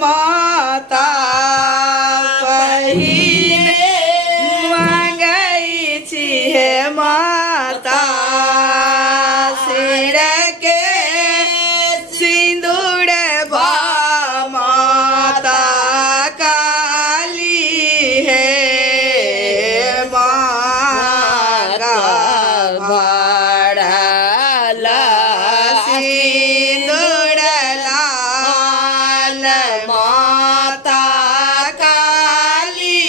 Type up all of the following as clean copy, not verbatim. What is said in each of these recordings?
माता पहिले मांगई छी हे माता सिर के सिंदूर बा माता काली है मांगा भाड़ला सिंदूर लाल माता काली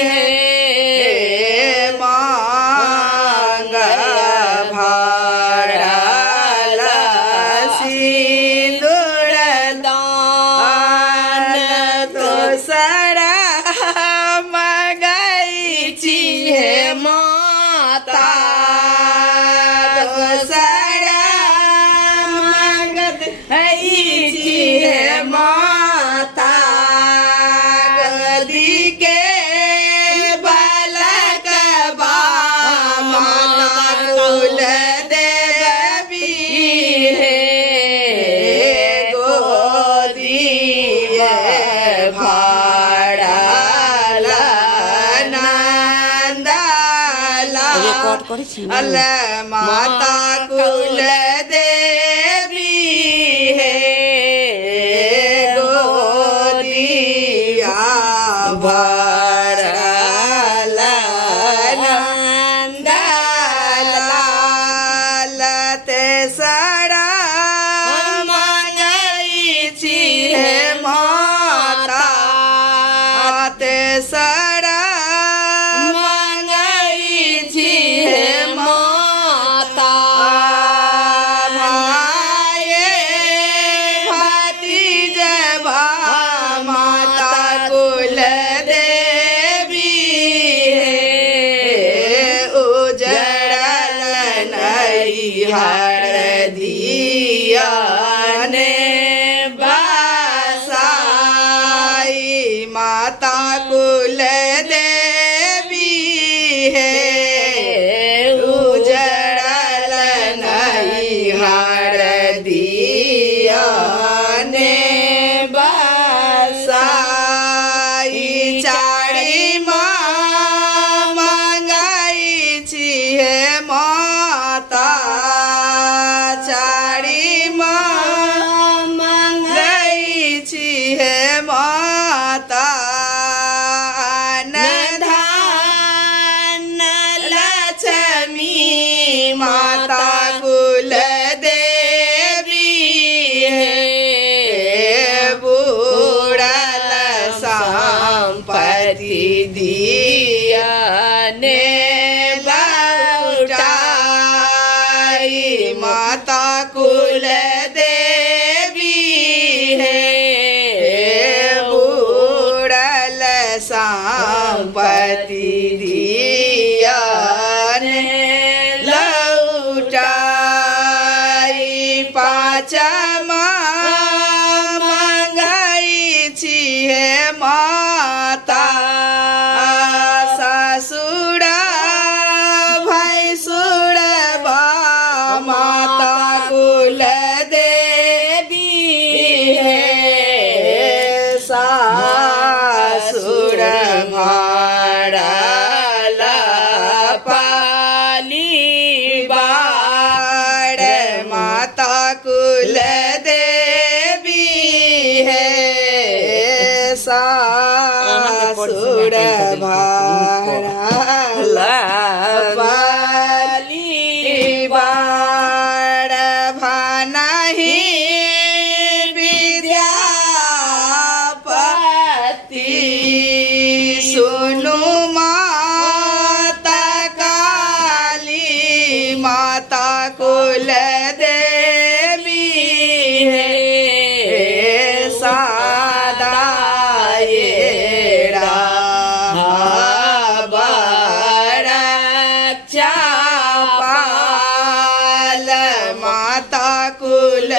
है मांगा भाड़ला सिंदूर दान दोसरा मगई छी हे माता दोसरा मंगत हई छी हे माता गदी के बालक बा माता कुल देवी हे गोदी भाड़ला नंदला अल माता कुल देवी है गोदिया भाड़ला नंदला तेसरा मंगई छी हे माता तेसरा मंगई छी हे माता माये भतीजबा माता कुल देवी हे उजड़ल नैहर दिया ने बसाई माता कुल देवी है उजड़ल नैहर दिया ने बसाई चारी माँ मंगई छी हे माता चारी माँ मंगई छी हे माता अनधान लक्ष्मी माता कुल देवी है बूढ़ल संपत्ति दिया ने लौटाई माता कुल देवी है बूढ़ल संपत्ति दिया ने लौटाई पाँचमा मंगई छी हे माता ससुरा भैंसुर बा माता कुल देवी है सासुर भाड़ला पाली बाड़ माता कुल देवी है सासुर भाड़ला पाली बाड़ भानहि विद्यापति सुनु माता काली माता कुल देवी है सादायेड़ा बरक्षा पाल माता कुल